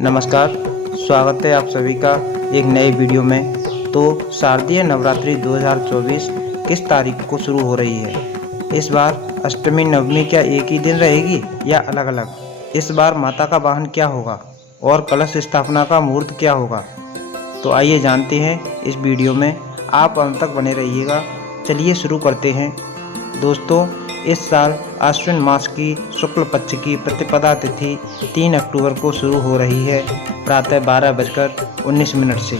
नमस्कार, स्वागत है आप सभी का एक नए वीडियो में। तो शारदीय नवरात्रि 2024 किस तारीख को शुरू हो रही है? इस बार अष्टमी नवमी क्या एक ही दिन रहेगी या अलग अलग? इस बार माता का वाहन क्या होगा और कलश स्थापना का मुहूर्त क्या होगा? तो आइए जानते हैं इस वीडियो में। आप अंत तक बने रहिएगा। चलिए शुरू करते हैं। दोस्तों, इस साल आश्विन मास की शुक्ल पक्ष की प्रतिपदा तिथि 3 अक्टूबर को शुरू हो रही है प्रातः 12:19 से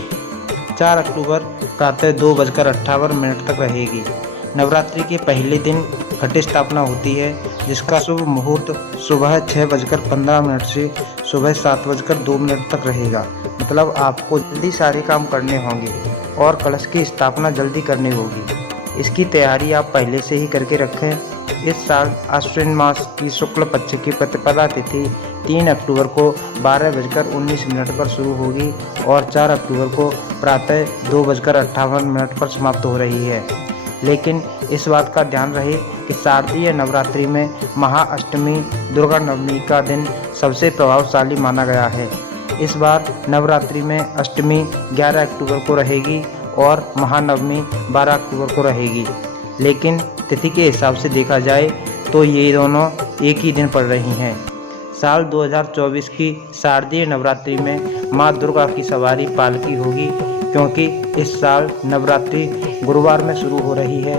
4 अक्टूबर प्रातः 2:58 तक रहेगी। नवरात्रि के पहले दिन घट स्थापना होती है, जिसका शुभ मुहूर्त सुबह 6:15 से सुबह 7:02 तक रहेगा। मतलब आपको जल्दी सारे काम करने होंगे और कलश की स्थापना जल्दी करनी होगी। इसकी तैयारी आप पहले से ही करके रखें। इस साल आश्विन मास की शुक्ल पक्ष की प्रतिपदा तिथि 3 अक्टूबर को 12:19 पर शुरू होगी और 4 अक्टूबर को प्रातः 2:58 पर समाप्त हो रही है। लेकिन इस बात का ध्यान रहे कि शारदीय नवरात्रि में महाअष्टमी दुर्गा नवमी का दिन सबसे प्रभावशाली माना गया है। इस बार नवरात्रि में अष्टमी 11 अक्टूबर को रहेगी और महानवमी 12 अक्टूबर को रहेगी। लेकिन तिथि के हिसाब से देखा जाए तो ये दोनों एक ही दिन पड़ रही हैं। साल 2024 की शारदीय नवरात्रि में माँ दुर्गा की सवारी पालकी होगी, क्योंकि इस साल नवरात्रि गुरुवार में शुरू हो रही है।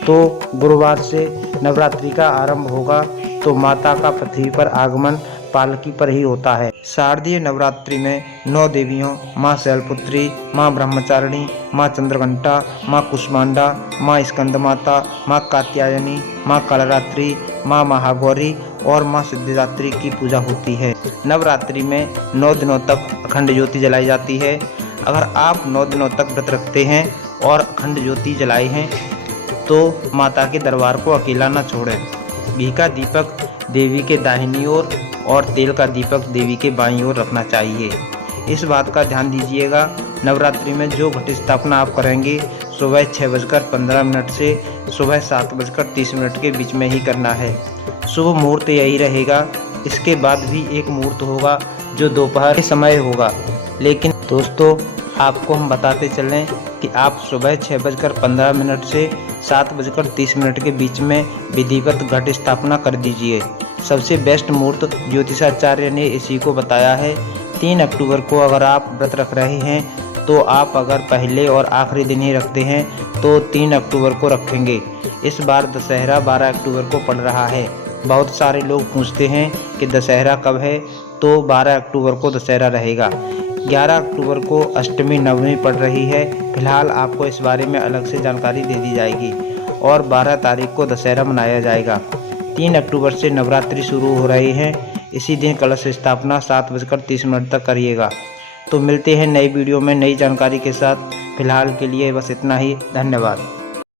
तो गुरुवार से नवरात्रि का आरंभ होगा, तो माता का पृथ्वी पर आगमन पालकी पर ही होता है। शारदीय नवरात्रि में 9 देवियों माँ शैलपुत्री, माँ ब्रह्मचारिणी, माँ चंद्रघंटा, माँ कुष्मांडा, माँ स्कंदमाता, माँ कात्यायनी, माँ कालरात्रि, माँ महागौरी और माँ सिद्धिदात्री की पूजा होती है। नवरात्रि में 9 दिनों तक अखंड ज्योति जलाई जाती है। अगर आप 9 दिनों तक व्रत रखते हैं और अखंड ज्योति जलाए हैं तो माता के दरबार को अकेला न छोड़ें। घी का दीपक देवी के दाहिनी ओर और तेल का दीपक देवी के बाईं ओर रखना चाहिए। इस बात का ध्यान दीजिएगा। नवरात्रि में जो घट स्थापना आप करेंगे सुबह 6:15 से सुबह 7:30 के बीच में ही करना है। शुभ मुहूर्त यही रहेगा। इसके बाद भी एक मुहूर्त होगा जो दोपहर के समय होगा। लेकिन दोस्तों, आपको हम बताते चलें कि आप सुबह 6:15 से 7:30 के बीच में विधिवत घट स्थापना कर दीजिए। सबसे बेस्ट मुहूर्त ज्योतिषाचार्य ने इसी को बताया है। 3 अक्टूबर को अगर आप व्रत रख रहे हैं तो आप अगर पहले और आखिरी दिन ही रखते हैं तो 3 अक्टूबर को रखेंगे। इस बार दशहरा 12 अक्टूबर को पड़ रहा है। बहुत सारे लोग पूछते हैं कि दशहरा कब है, तो 12 अक्टूबर को दशहरा रहेगा। 11 अक्टूबर को अष्टमी नवमी पड़ रही है। फिलहाल आपको इस बारे में अलग से जानकारी दे दी जाएगी और 12 तारीख को दशहरा मनाया जाएगा। 3 अक्टूबर से नवरात्रि शुरू हो रही है। इसी दिन कलश स्थापना 7:30 तक करिएगा। तो मिलते हैं नई वीडियो में नई जानकारी के साथ। फिलहाल के लिए बस इतना ही। धन्यवाद।